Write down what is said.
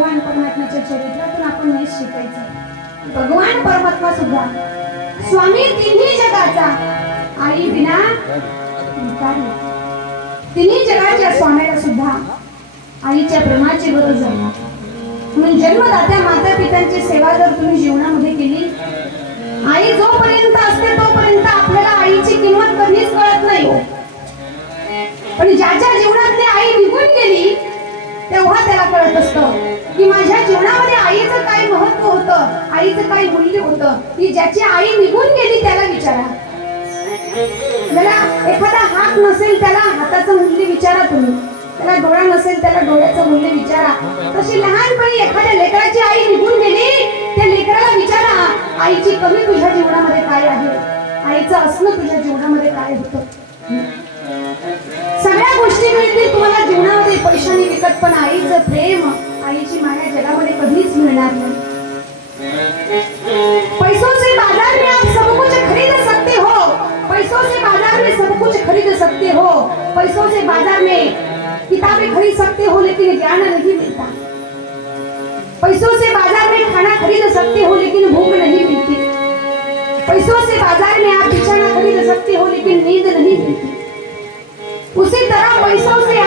भगवान परमात्म्याच्या चरित्रातून आपण हे शिकायचं. भगवान परमात्मा सुद्धा. स्वामी तिन्ही जगाचा. आई विना तिन्ही जगाच्या स्वाम्याला सुद्धा आईच्या प्रेमाची गरज आहे. म्हणून जन्मदात्या माता पित्यांची सेवा जर तुम्ही जीवनामध्ये केली आई जोपर्यंत असते तोपर्यंत आपल्याला आईची किंमत कधीच कळत नाही. पण ज्याच्या जीवनातली आई निघून गेली तेव्हा त्याला कळत असतं की माझ्या जीवनामध्ये आईचं काय महत्त्व होतं आईचं काय मूल्य होतं? की ज्याची आई निघून गेली त्याला विचारा. ज्याला एखादा हात नसेल त्याला हाताचं मूल्य विचारा तुम्ही. त्याला डोळा नसेल त्याला डोळ्याचं मूल्य विचारा. तशी लहानपणी एखाद्या लेकराची आई निघून गेली त्या लेकराला विचारा आईची कमी तुझ्या जीवनामध्ये काय आहे? आईचं असणं तुझ्या जीवनामध्ये काय होतं? मिळणार नाही. पैसों से बाज़ार में आप सब कुछ खरीद सकते हो. पैसों से बाज़ार में सब कुछ खरीद सकते हो. पैसों से बाज़ार में किताबें खरीद सकते हो, लेकिन ज्ञान नहीं मिलता. पैसों से बाज़ार में खाना खरीद सकते हो, लेकिन भूख नहीं मिलती. पैसों से बाज़ार में आप बिछाना खरीद सकते हो, लेकिन नींद नहीं मिलती. उसी तरह पैसों से